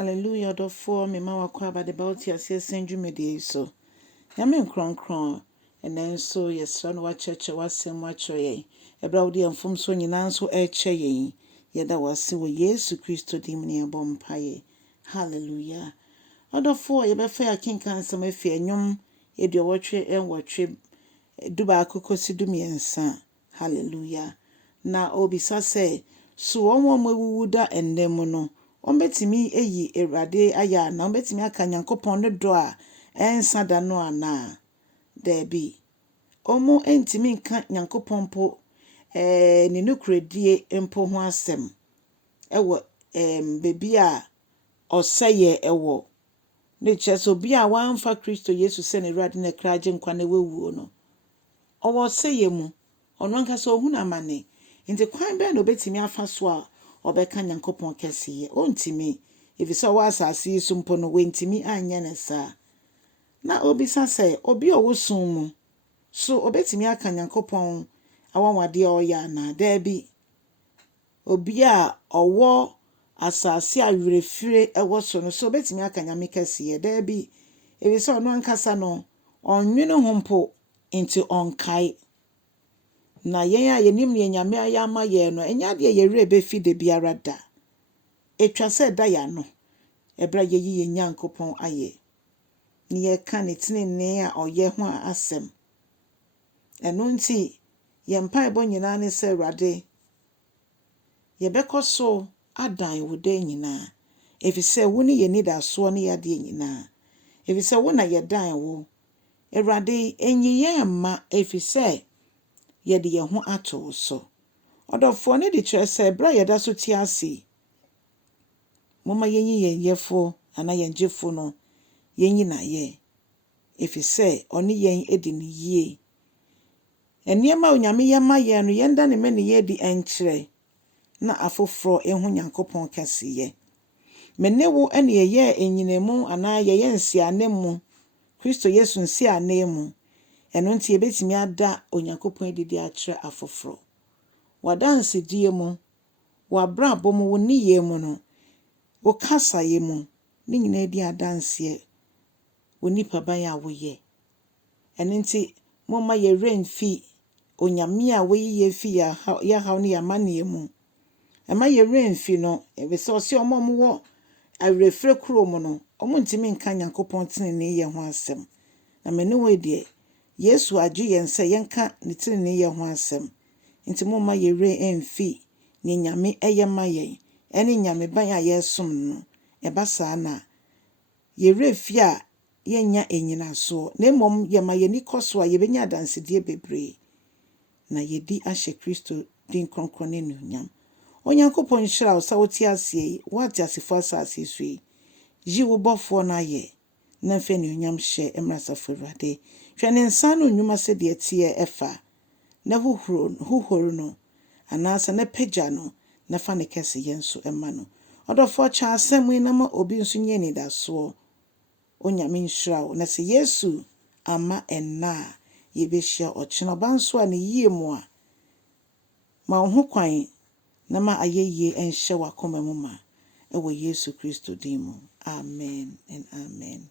Hallelujah, do for me ma wakwa ba de bauti ase senju medie so. Nyame nkronkron enen so yesra no wa cheche wasem wa choye. Ebra wodi amfom so nyina so eche yen. Yeda wase wo Yesu Kristo dim ne bompaye. Hallelujah. Odo for ye be fa akinkan sam afi enwom eduowotwe enwotwe duba akokosi dumiensa. Hallelujah. Na obisa se so wonwo mawuda endem no ombetimi eyi erade aya na ombetimi aka Nyankopon ne do a ensa da no ana debi omo entimi nka Nyankopon po ne nukredie empo ho asem ewo bebi a oseye ewo ne cheso bi a wanfa Kristo Yesu se ne erade ne kraje nkwa ne wewuo no owo seye mu ono anka so hu na mane nti kwan be no betimi afa so a obeka Nyankopon kesiye ontimi efisa wa asase sumpo no wentimi anya ne sa na obisa se obi owosun mu so obetimi aka Nyankopon awanwade oya na debi obi a owo asase awerefire ewo so no so obetimi aka Nyame kesiye debi efisa ono ankasa no onwene hompo nti onkai na yen a yenim ne Nyame ayama ye no enya de yere befi de biara da etwa se da ya no ebra yeyi Nyankopon aye ni ye ka ne tinene a oye ho asem eno nti ye mpaebo nyina ne se Awurade ye bekoso adan wude nyina efise wo ni ye nidaso ne yade nyina efise wo na ye dan wo Awurade enyiye ma efise ye de ye ho ato so odofo ne de kire se bra ye da so ti ase moma yenyi yefo ana yenjefo no yenyi na ye efise oni yen edi ni yie eniema onyame yema ye no yenda ne me ne ye di enkire na afoforo ehu Nyankopon kesiye menewo ene ye enyinemu ana ye nsianemu Kristo Yesu nsianemu eno nti ebetimi ada Onyankopon edidi akire afoforo wadanse die mu wabra bomu woni ye mu no wo kasa ye mu ni nyina edi adanse woni paban a woye eno nti moma ye renfi onyame a woyi ye fi ya haw ne ya mane mu ema ye renfi no ebese osi omom wo awerefre kuro mu no omo ntimi nka Nyankopon tinene ye ho asem na mene we de Yesu aju yense yenka ne tinene ye ho asem nti moma ye re enfi ne Nyame eyema ye ene Nyame ban a yesom no eba saa na ye refi a yenya enyina so na mom ye ma ye nikoso a ye benya dansede bebre na ye di ahye Kristo din kronkron ne nunyam Onyankopon hyira wo sa woti ase wati asefo asase sui ji wo bofo na ye na mfe ne nunyam hye emrasafo Awurade hwene nsa no nnwuma se de tie efa na huhoro no anasa na pagya no na fa ne kese yenso ema no odofo cha asem na ma obi nso nye ni daso Onyame nhyira wo na se Yesu ama enna ye behia ochino banso a ne yie mu a ma ho kwan na ma ayeye enhye wakoma mu ma ewo Yesu Kristo din mu amen and amen.